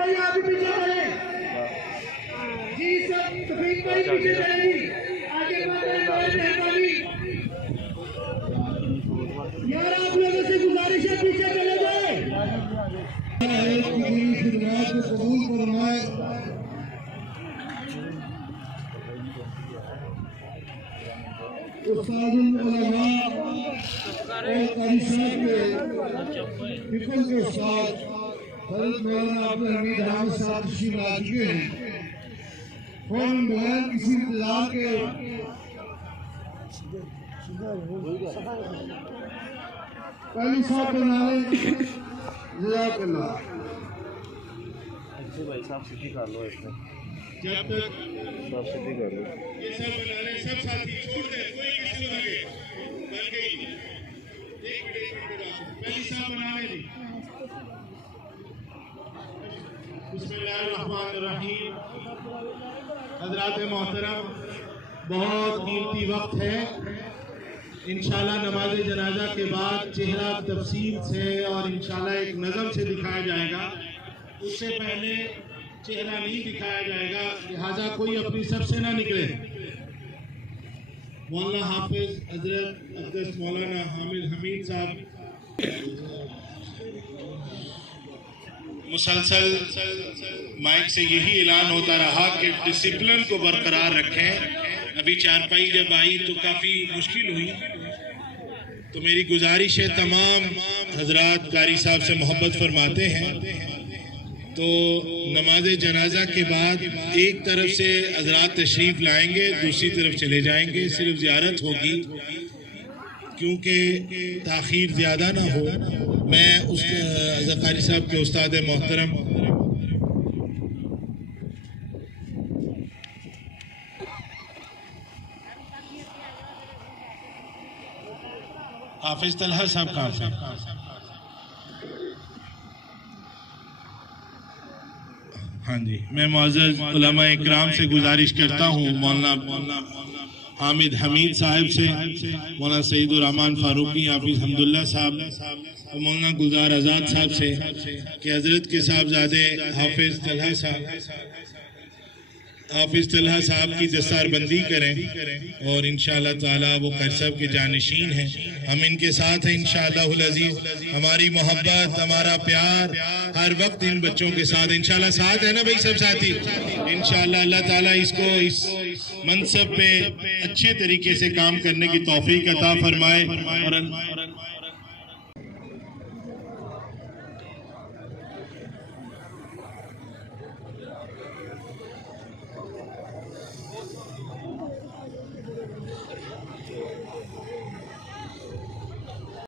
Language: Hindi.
भाई आप भी पीछे चले जी, सब तफरीक भाई पीछे चले जी, आगे मेहरबानी यार, आप लोगों से गुजारिश है पीछे चले जाए। खिदमत को कबूल फरमाए। उस्तादुल उलमा और कारी साहब के हिफल के साथ हज़रत मौलाना अब्दुल हमीद अहमद साहब तशरीफ ला चुके हैं। फौरन बगैर किसी इंतजार के काली साहब बनाए। जज़ाकल्लाह। अच्छे भाई साहब सीधी कर लो इसमें, जब तक सब सीधी कर लो। ये सब बना रहे सब साथी छोड़ दे, कोई किसी को लगे बन गई। एक मिनट काली साहब बना रहे जी। बिस्मिल्लाहिर्रहमानिर्रहीम। हज़रात मोहतरम, बहुत कीमती वक्त है। इंशाल्लाह नमाज जनाजा के बाद चेहरा तफसील से और इंशाल्लाह एक नज़म से दिखाया जाएगा। उससे पहले चेहरा नहीं दिखाया जाएगा, लिहाजा कोई अपनी सब से ना निकले। मौलाना हाफिज हजरत अब्दुल मौलाना हामिद हमीद साहब मुसलसल माइक से यही ऐलान होता रहा कि डिसिप्लिन को बरकरार रखें। अभी चारपाई जब आई तो काफ़ी मुश्किल हुई, तो मेरी गुजारिश है तमाम हजरात कारी साहब से मोहब्बत फरमाते हैं, तो नमाज जनाजा के बाद एक तरफ से हजरात तशरीफ लाएंगे, दूसरी तरफ चले जाएंगे, सिर्फ ज़ियारत होगी क्योंकि ताख़ीर ज़्यादा ना हो। मैं उस हज़रत कारी साहब के उस्ताद मोहतरम हाफिज तलहा साहब कहाँ से? हाँ जी, मैं मुअज़्ज़ज़ उलमा इकराम से गुजारिश करता हूँ, मौलाना हामिद हमीद साहब से, मौलाना सईदुर रहमान फारूकी, हाफिज हमदुल्ला साहब और मौलाना गुलजार आज़ाद साहब से कि हजरत के साहबजादे हाफिज तलहा साहब की दस्तारबंदी करें और इंशाअल्लाह ताला वो कारी साहब के जानशीन हैं। हम इनके साथ हैं इंशाअल्लाहुल अज़ीज़। हमारी मोहब्बत, हमारा प्यार हर वक्त इन बच्चों के साथ इंशाअल्लाह साथ है ना भाई सब साथी। इंशाअल्लाह अल्लाह ताला इसको इस मनसब पे अच्छे तरीके से काम करने की तौफीक अता फरमाए और